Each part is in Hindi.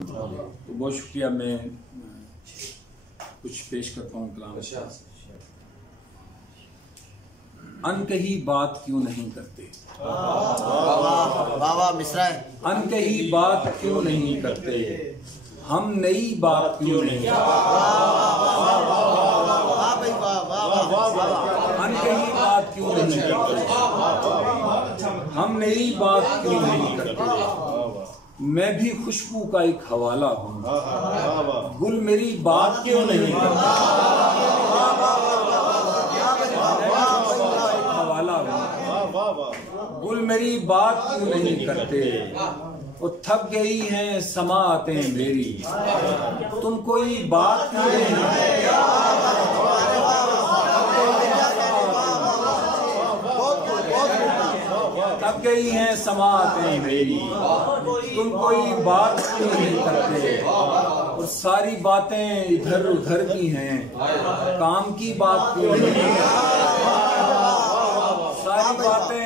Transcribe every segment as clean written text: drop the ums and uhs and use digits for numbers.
तो बहुत शुक्रिया। मैं कुछ पेश करता हूँ कलाम। अनकही बात क्यों नहीं करते, अनकही बात क्यों नहीं करते, हम नई बात क्यों नहीं करते, अनकही बात क्यों नहीं करते, हम नई बात क्यों नहीं करते। मैं भी खुशबू का एक हवाला हूँ, गुल मेरी बात क्यों नहीं करता, हवाला हूँ, गुल मेरी बात क्यों नहीं करते। और थक गई हैं समातें मेरी, तुम कोई बात क्यों नहीं करते। थक गई हैं समातें मेरी, तुम कोई बात क्यों नहीं करते। और सारी बातें इधर उधर की हैं, काम की बात क्यों नहीं करते। सारी बातें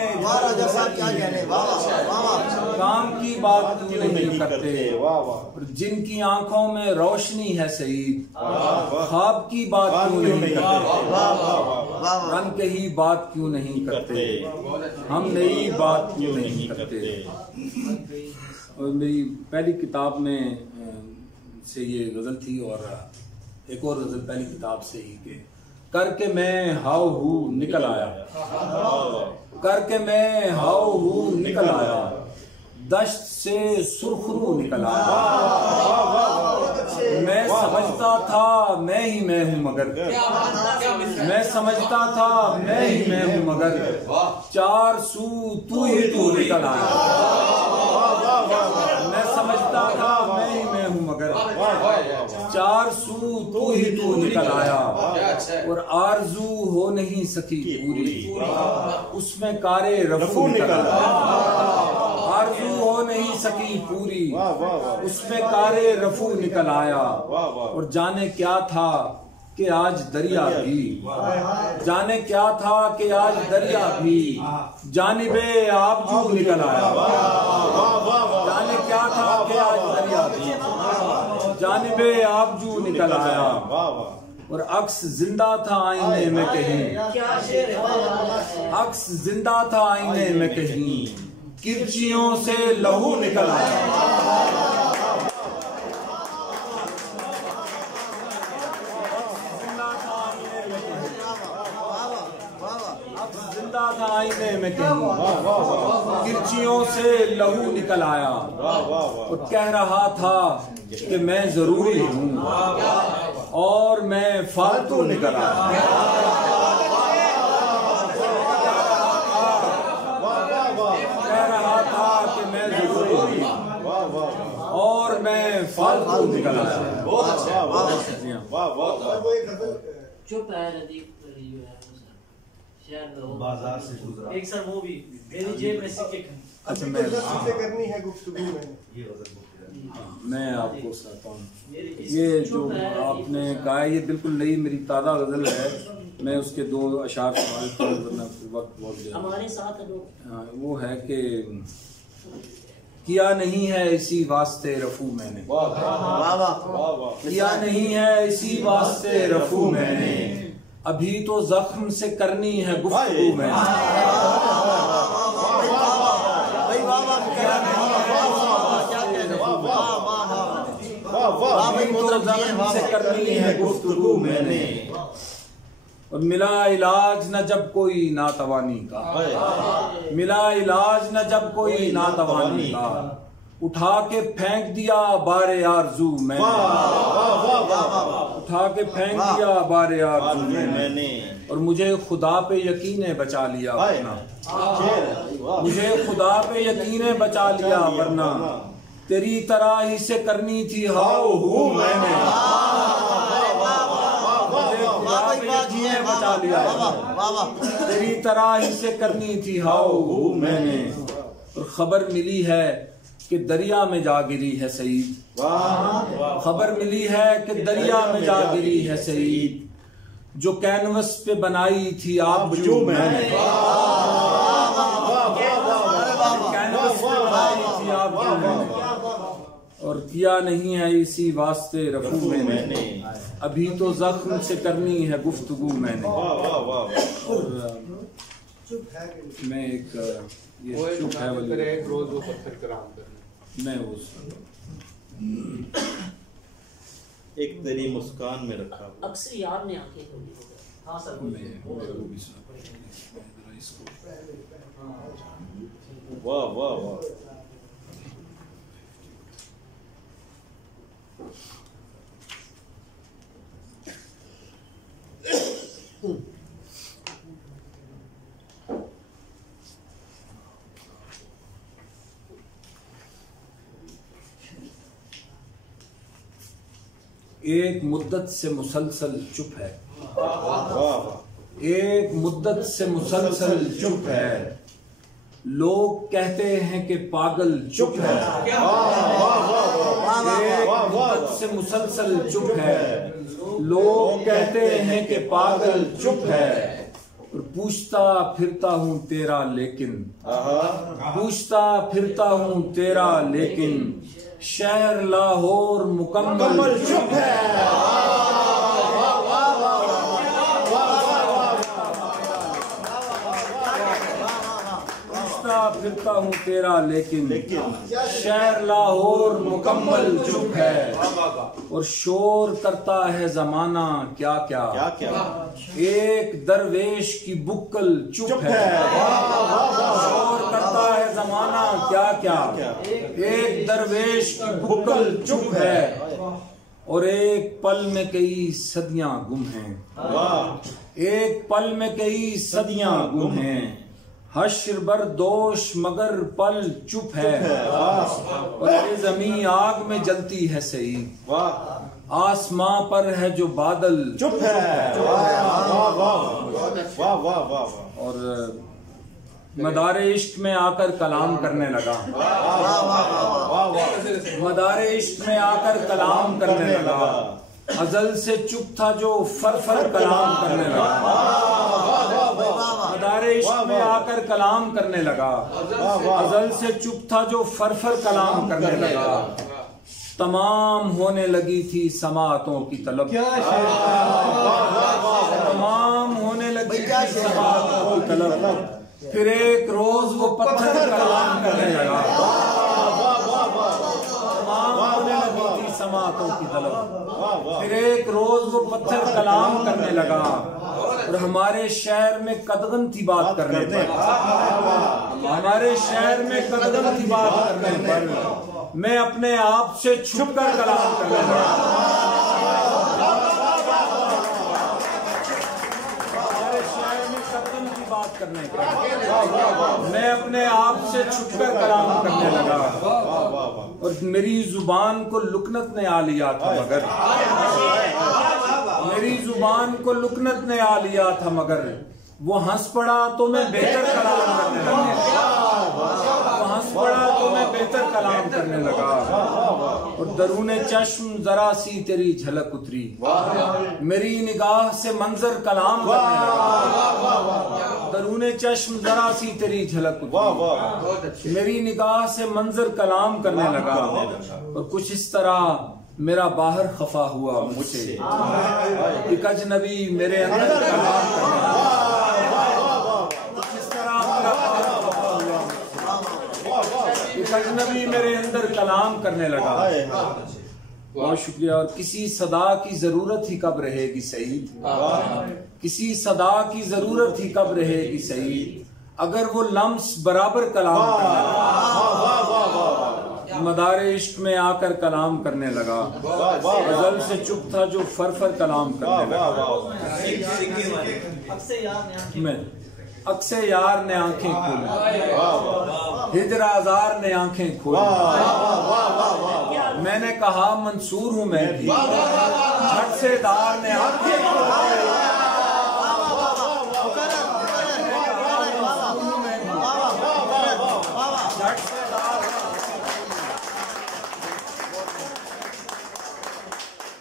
काम की बात क्यों नहीं करते। और जिनकी आंखों में रोशनी है सईद, ख्वाब की बात क्यों नहीं करते। रन के ही बात क्यों नहीं करते, हम नई बात क्यों नहीं करते। और मेरी पहली किताब में से ये गजल थी, और एक और गजल पहली किताब से ही के करके मैं हाउ हू निकल आया, करके मैं हाउ हू निकल आया, दश्त से सुरखरू निकल आया। मैं समझता था मैं ही मैं हूँ मगर, मैं समझता था मैं ही मैं हूँ मगर, चार सू तू ही तू निकल आया। मैं समझता था मैं ही मैं हूँ मगर, चार सू तू ही तू निकल आया। और आरजू हो नहीं सकी पूरी, उसमें कारे रफू निकल आया। आरजू हो नहीं सकी पूरी, उसमें कारे रफू निकल आया। और जाने क्या था कि आज दरिया भी, जाने क्या था कि आज दरिया भी जानिबे आबजू निकल आया। जाने क्या था कि आज दरिया भी जानिबे आबजू निकल आया। और अक्स जिंदा था आईने में कहीं, अक्स जिंदा था आईने में कहीं, किरचियों से लहू निकल आया। जिंदा था आईने में कहीं, किरचियों से लहू निकल आया। और कह रहा था कि मैं जरूरी हूँ, और मैं फालतू निकल आया। कह रहा था कि मैं जरूरी हूँ, और मैं फालतू निकल आया। चुप है रदीप बाजार से गुजरा एक सर वो भी मेरी जेब में सिक्के। अच्छा मैं करनी है गुफ्तगू में, मैं आपको सुनाता हूँ। ये जो आपने कहा ये बिल्कुल नई मेरी ताज़ा गजल है। मैं उसके दो अशार वक्त बहुत हमारे साथ लोग। वो है कि किया नहीं है इसी वास्ते रफू मैंने, किया नहीं है इसी वास्ते रफू मैंने, अभी तो जख्म से करनी है गुफ्तगू मैंने। अभी तो जख्म से करनी है गुफ्तगू मैंने। और मिला इलाज न जब कोई नातवानी का, मिला इलाज न जब कोई नातवानी का, उठा के फेंक दिया बारे आरज़ू मैंने, उठा के फेंक दिया बारे आरज़ू मैंने। और मुझे खुदा पे यकीने बचा लिया वरना, मुझे खुदा पे यकीने बचा लिया वरना, तेरी तरह ही से करनी थी हाउ हू मैंने। मुझे खुदा पे यकीने बचा लिया, तेरी तरह ही से करनी थी हाउ हू मैंने। और खबर मिली है कि दरिया में जा गिरी है सईद, खबर मिली है कि दरिया में जा गिरी है सईद, जो कैनवस पे बनाई थी आबजू मैंने, कैनवस पे बनाई थी आबजू मैंने। और किया नहीं है इसी वास्ते रफू मैंने, अभी तो जख्म से करनी है गुफ्तगू मैंने। और मैं एक ये चुप है वाली रोज वो पत्थर कराम करना, मैं उस एक तेरी मुस्कान में रखा। अक्सर यार ने आंखें खोली। हाँ सर वाह वाह वाह। एक मुद्दत से मुसलसल चुप है, वाह। एक मुद्दत से मुसलसल चुप है, लोग कहते हैं कि पागल चुप है। एक मुद्दत से मुसलसल चुप है, लोग कहते हैं कि पागल चुप है। और पूछता फिरता हूँ तेरा लेकिन, पूछता फिरता हूँ तेरा लेकिन, शहर लाहौर मुकम्मल चुप है। पूछता फिरता हूँ तेरा लेकिन शहर लाहौर मुकम्मल चुप है। और शोर करता है जमाना क्या क्या, एक दरवेश की बुक्कल चुप है। शोर करता है जमाना क्या क्या, एक दरवेश की बुक्कल चुप है। और एक पल में कई सदियां गुम हैं, एक पल में कई सदियां गुम हैं। हश्र बरदोश मगर पल चुप है। और ये जमीन आग में जलती है सही, आसमां पर है जो बादल चुप है। वाह वाह वाह। और मदारे इश्क में आकर कलाम करने लगा, मदारे इश्क में आकर कलाम करने लगा। अजल से चुप था जो फर कलाम करने लगा, मदारे इश्क में आकर कलाम करने लगा। अजल से चुप था जो फर कलाम करने लगा। तमाम होने लगी थी समातों की तलब, तमाम होने लगी थी समातों की तलब। फिर एक रोज वो पत्थर कलाम करने लगा, तमाम होने लगी थी समातों की तलब। फिर एक रोज वो पत्थर कलाम करने लगा। और हमारे शहर में कदगन की बात करने पर, हमारे शहर में कदगन की बात करने पर मैं अपने आप से छुपकर कलाम करने लगा। हमारे शहर में कदगन की बात करने पर मैं अपने आप से छुपकर कलाम करने लगा। और मेरी जुबान को लुकनत ने आ लिया था मगर, मेरी जुबान को लुकनत ने आ लिया था मगर, वो हंस पड़ा तो मैं बेहतर कलाम करने लगा, वो हंस पड़ा तो मैं बेहतर कलाम करने लगा। और दरूने चश्म जरा सी तेरी झलक उतरी, मेरी निगाह से मंजर कलाम करने लगा। दरूने चश्म जरा सी तेरी झलक उतरी, मेरी निगाह से मंजर कलाम करने लगा। और कुछ इस तरह मेरा बाहर खफा हुआ मुझसे, एक अजनबी मेरे अंदर कलाम करने लगा। कुछ इस तरह मेरा बाहर खफा हुआ, एक अजनबी मेरे अंदर कलाम करने लगा। बहुत शुक्रिया। और किसी सदा की जरूरत ही कब रहेगी सईद, किसी सदा की जरूरत ही कब रहेगी सईद, अगर वो लम्स बराबर कलाम करने लगा। मदारे इश्क में आकर कलाम करने लगा। अजल से चुप था जो फर कलाम करने लगा। मैं अक्से यार ने आंखें खोली, हिजर आजार ने आंखें खोली। मैंने कहा मंसूर हूँ मैं भी, झट से दार ने आंखें खोली।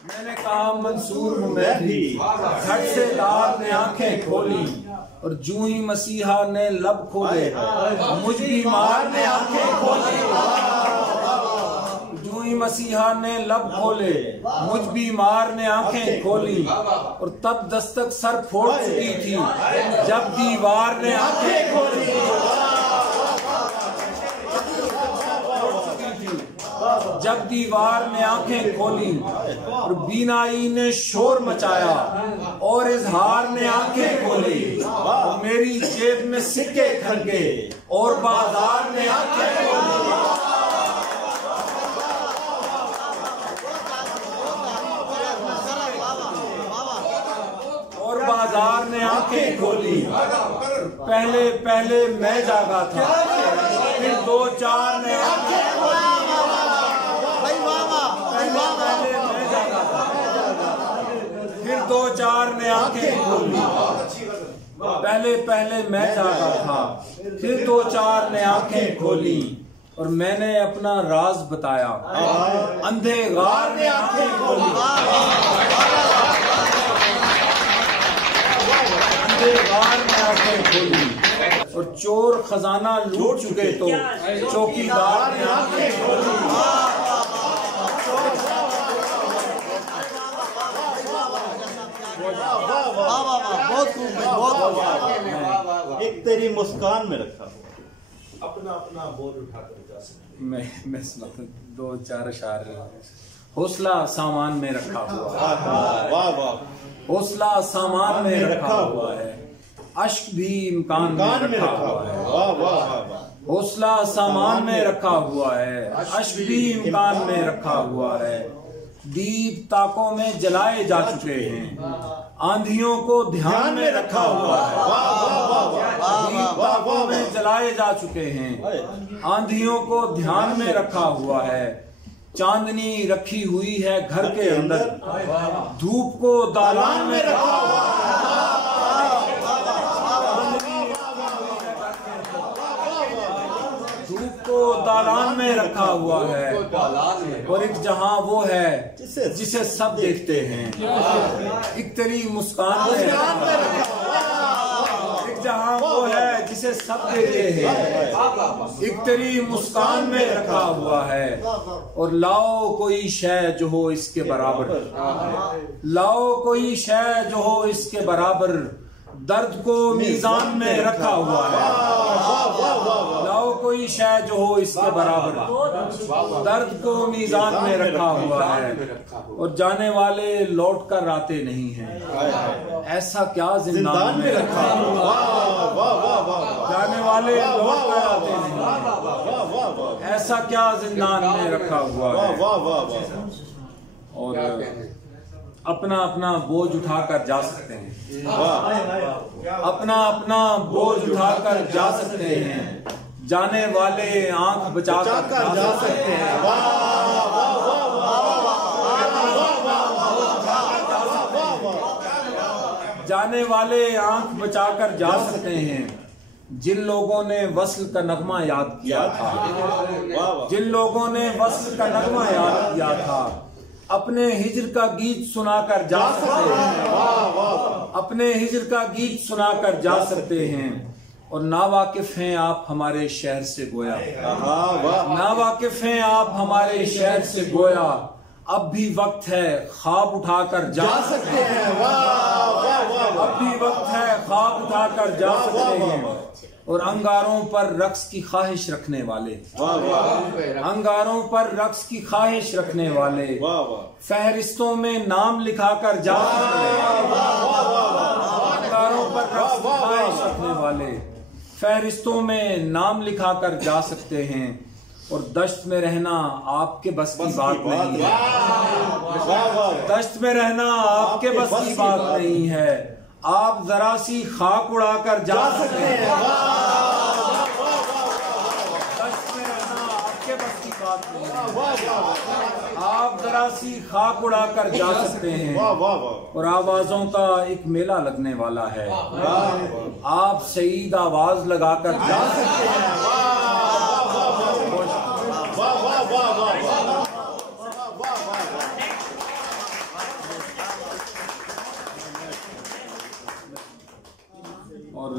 मैंने कहा मंसूर हूँ मैं भी, झट से दार ने आंखें खोली। और जूं ही मसीहा ने लब खोले, मुझ बीमार ने आंखें खोली। जूं ही मसीहा ने लब खोले, मुझ बीमार ने आंखें खोली, और तब दस्तक सर फोड़ चुकी थी जब दीवार ने आंखें खोली। जब दीवार ने आंखें खोली और बीनाई ने शोर मचाया और इजहार ने आंखें खोली, और मेरी जेब में सिक्के खनके और बाजार ने आंखें खोली। और बाजार ने आंखें खोली। पहले पहले मैं जागा था, फिर 2-4 ने आंखें खोली। फिर 2-4 ने आंखें खोली। पहले पहले मैं जागा था, फिर 2-4 ने आंखें खोली, और मैंने अपना राज बताया, अंधे गार ने आंखें खोली। अंधे गार ने आंखें खोली, और चोर खजाना लूट चुके तो चौकीदार ने आंखें खोली। बहुत खूब, बहुत। एक तेरी मुस्कान में रखा हुआ, अपना अपना बोझ उठाकर जा सकते। मैं सुनाता 2-4 अशार। हौसला सामान में रखा हुआ है, वाह वाह। हौसला सामान में रखा हुआ है, अश्क भी इम्कान में रखा हुआ है। वाह वाह वाह। हौसला सामान में रखा हुआ है, अश्क भी इम्कान में रखा हुआ है। दीप ताकों में जलाए जा चुके हैं, आंधियों को ध्यान में रखा हुआ है। दीप ताकों में जलाए जा चुके हैं, आंधियों को ध्यान में रखा हुआ है। चांदनी रखी हुई है घर के अंदर, धूप को दालान में रखा हुआ है। धूप को दालान में रखा हुआ है, और एक जहां वो है जिसे सब देखते हैं। एक तेरी मुस्कान में रखा हुआ है, एक जहां वो है जिसे सब देखते हैं। एक तेरी मुस्कान में रखा हुआ है, और लाओ कोई शय जो हो इसके बराबर, लाओ कोई शय जो हो इसके बराबर, दर्द को मीजान में रखा हुआ है। लाओ कोई शय जो हो इसके बराबर, दर्द को मीजान में रखा हुआ है, और जाने वाले लौट कर आते नहीं हैं। ऐसा क्या जिंदान में रखा हुआ, जाने वाले लौट कर आते नहीं, ऐसा क्या जिंदान में रखा हुआ है। और अपना अपना बोझ उठाकर जा सकते हैं, अपना अपना बोझ उठाकर जा सकते हैं, जाने वाले आंख बचाकर जा सकते हैं। जाने वाले आंख बचाकर जा सकते हैं। जिन लोगों ने वस्ल का नगमा याद किया था, जिन लोगों ने वस्ल का नगमा याद किया था, अपने हिज्र का गीत सुनाकर जा सकते हैं। अपने हिज्र का गीत सुनाकर जा सकते हैं। और नावाकिफ हैं आप हमारे शहर से गोया, नावाकिफ हैं आप हमारे शहर से गोया, अब भी वक्त है ख्वाब उठाकर जा सकते हैं। अब भी वक्त है ख्वाब उठाकर जा सकते हैं। और अंगारों पर रक्स की ख्वाहिश रखने वाले, अंगारों पर रक्स की ख्वाहिश रखने वाले, फहरिस्तों में नाम लिखाकर जा सकते हैं। अंगारों पर रक्स की ख्वाहिश रखने वाले फहरिस्तों में नाम लिखाकर जा सकते हैं। और दश्त में रहना आपके बस की बात नहीं है, दश्त में रहना आपके बस की बात नहीं है। आप जरा सी खाक उड़ाकर जा सकते हैं। दश्त में रहना आपके बस की बात नहीं है, आप जरा सी खाक उड़ाकर जा सकते हैं। और आवाजों का एक मेला लगने वाला है, आप सईद आवाज लगाकर जा सकते हैं। और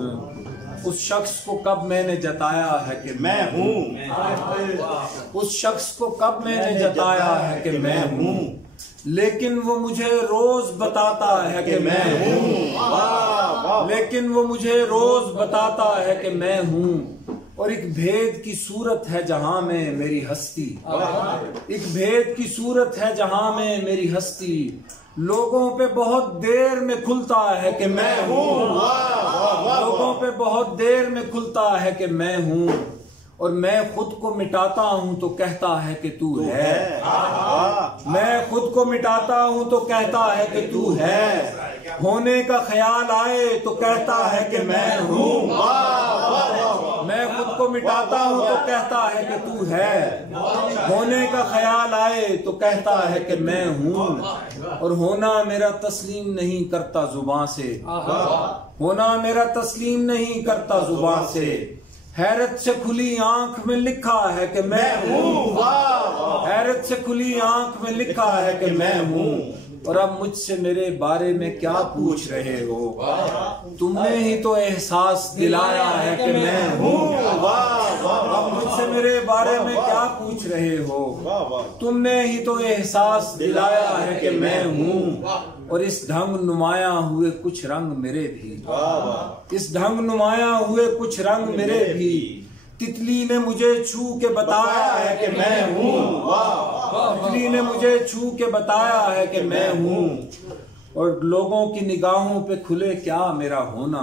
उस शख्स को कब मैंने जताया है कि मैं हूँ, उस शख्स को कब मैंने जताया है कि मैं हूँ, लेकिन वो मुझे रोज बताता है कि मैं हूँ, लेकिन वो मुझे रोज बताता है कि मैं हूँ। और एक भेद की सूरत है जहां में मेरी हस्ती, एक भेद की सूरत है जहां में मेरी हस्ती, लोगों पे बहुत देर में खुलता है कि मैं हूँ, लोगों पे बहुत देर में खुलता है कि मैं हूँ। और मैं खुद को मिटाता हूँ तो कहता है कि तू है, मैं खुद को मिटाता हूँ तो कहता है कि तू है, होने का ख्याल आए तो कहता है कि मैं हूँ, मैं खुद को मिटाता हूँ तो कहता है कि तू है, होने का ख्याल आए तो कहता है कि मैं हूँ। और होना मेरा तस्लीम नहीं करता जुबान से, होना मेरा तस्लीम नहीं करता जुबान से, हैरत से खुली आंख में लिखा है कि मैं हूँ, हैरत से खुली आंख में लिखा है कि मैं हूँ। और अब मुझसे मेरे बारे में क्या पूछ रहे हो, तुमने ही तो एहसास दिलाया है कि मैं हूँ। अब मुझसे मेरे बारे में क्या पूछ रहे हो, तुमने ही तो एहसास दिलाया है कि मैं हूँ। और इस ढंग नुमाया हुए कुछ रंग मेरे भी, इस ढंग नुमाया हुए कुछ रंग मेरे भी, तितली ने मुझे छू के बताया है कि मैं हूँ, तितली ने मुझे छू के बताया है कि मैं हूँ। और लोगों की निगाहों पे खुले क्या मेरा होना,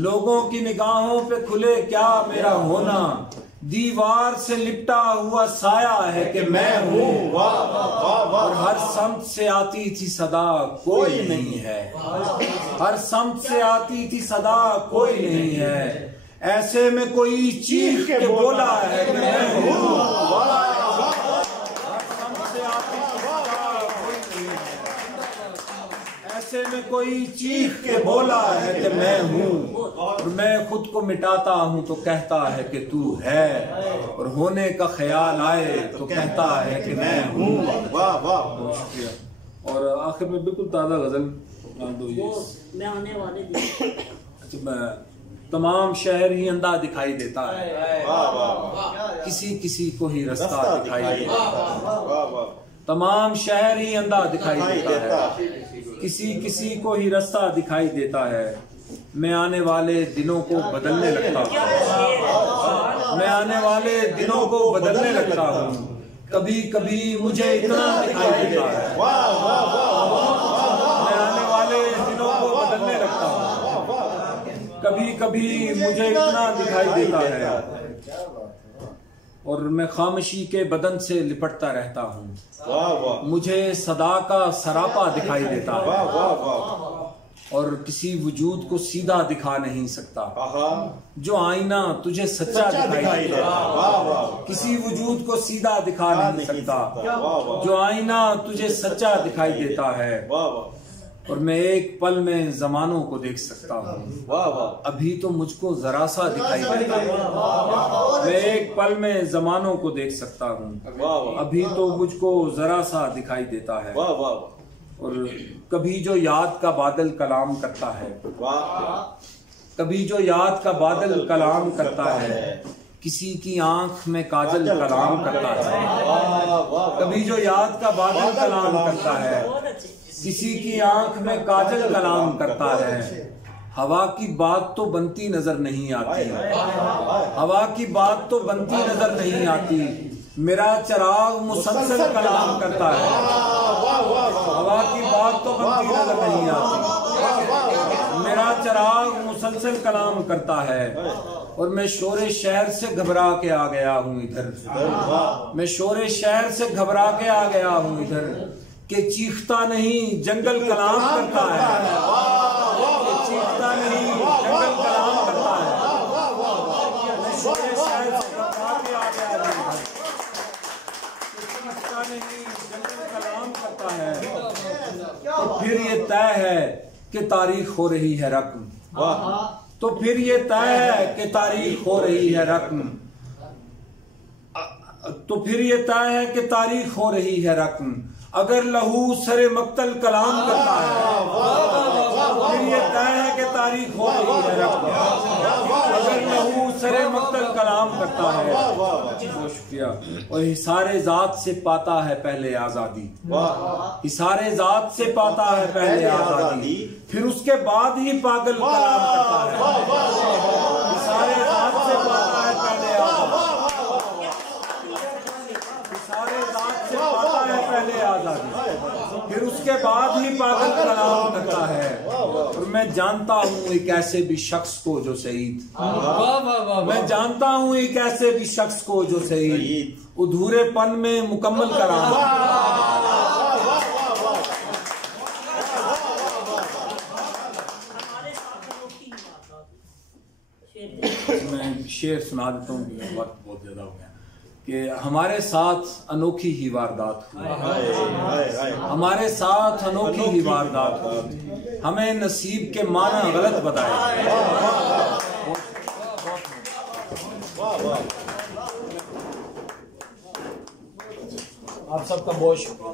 लोगों की निगाहों पे खुले क्या मेरा होना, दीवार से लिपटा हुआ साया है कि मैं हूँ। और हर समत से आती थी सदा कोई नहीं है, हर समत से आती थी सदा कोई नहीं है, ऐसे में कोई चीख के बोला है कि मैं हूँ। हर समत से आती थी सदा कोई नहीं है, ऐसे में कोई चीख के बोला है कि मैं हूँ। और मैं खुद को मिटाता हूँ तो कहता है कि तू है, और होने का ख्याल आए तो कहता है कि मैं हूँ। वाह वाह, बहुत शुक्रिया। और आखिर में बिल्कुल ताज़ा गजल दो ये, मैं आने वाले दिन तमाम शहर ही अंधा दिखाई देता है, वाह वाह, किसी किसी को ही रास्ता दिखाई देता है, वाह वाह, तमाम शहर ही अंधा दिखाई देता है, किसी किसी को ही रास्ता दिखाई देता है। मैं आने वाले दिनों को बदलने लगता हूँ, मैं आने वाले दिनों को बदलने लगता हूँ, कभी कभी मुझे इतना दिखाई देता है, मैं आने वाले दिनों को बदलने लगता हूँ, कभी कभी मुझे इतना दिखाई देता है। और मैं खामोशी के बदन से लिपटता रहता हूँ, वाह वाह, मुझे सदा का सरापा दिखाई देता है, वाह वाह वाह, और किसी वजूद को सीधा दिखा नहीं सकता, आहा, जो आईना तुझे सच्चा दिखाई देता है, वाह वाह, किसी वजूद को सीधा दिखा नहीं सकता, वाह वाह, जो आईना तुझे सच्चा दिखाई देता है। वाह वाह, और मैं एक पल में जमानों को देख सकता हूँ, वाह वाह, अभी तो मुझको जरा सा दिखाई देता है, मैं एक पल में जमानों को देख सकता हूँ, वाह वाह, अभी तो मुझको जरा सा दिखाई देता है। वाह वाह, और कभी जो याद का बादल कलाम करता है, वाह, कभी जो याद का बादल कलाम करता है, किसी की आंख में काजल कलाम करता है, कभी जो याद का बादल कलाम करता है, किसी की आंख में काजल कलाम करता है। हवा की बात तो बनती नजर नहीं आती, हवा की बात तो बनती नजर नहीं आती, मेरा चिराग मुसलसल कलाम करता है, हवा की बात तो बनती नजर नहीं आती, मेरा चिराग मुसलसल कलाम करता है। और मैं शोरे शहर से घबरा के आ गया हूँ इधर, मैं शोरे शहर से घबरा के आ गया हूँ इधर, कि चीखता नहीं जंगल कलाम करता है, कि चीखता नहीं जंगल कलाम करता है, मैं शोरे शहर से घबरा के आ गया हूँ इधर, कि चीखता नहीं जंगल कलाम करता है। तो फिर ये तय है कि तारीख हो रही है रकम, तो फिर ये तय है कि तारीख हो रही है रकम, तो फिर ये तय है कि तारीख हो रही है रकम, अगर लहू सरे मक्तल कलाम करता है, फिर ये तय है कि तारीख हो रही है रब। अगर लहू सरे मक्तल कलाम करता है, बहुत शुक्रिया। और हिसारे जात से पाता है पहले आजादी, हिसारे जात से पाता है पहले आजादी, फिर उसके बाद ही पागल कलाम करता है। हिसारे जात से पाता है पहले आजादी, हिसारे जात से पाता है पहले आजादी, फिर उसके बाद ही पागल कलाम करता है। और मैं जानता हूँ एक ऐसे भी शख्स को जो शहीद, मैं जानता हूँ एक ऐसे भी शख्स को जो शहीद अधूरेपन में मुकम्मल करा। मैं शेर सुना देता हूँ, वक्त बहुत ज्यादा हो गया। कि हमारे साथ अनोखी ही वारदात हुई, हमारे साथ अनोखी ही वारदात हुई, हमें नसीब के माना गलत बताया। आप सबका बहुत शुक्रिया।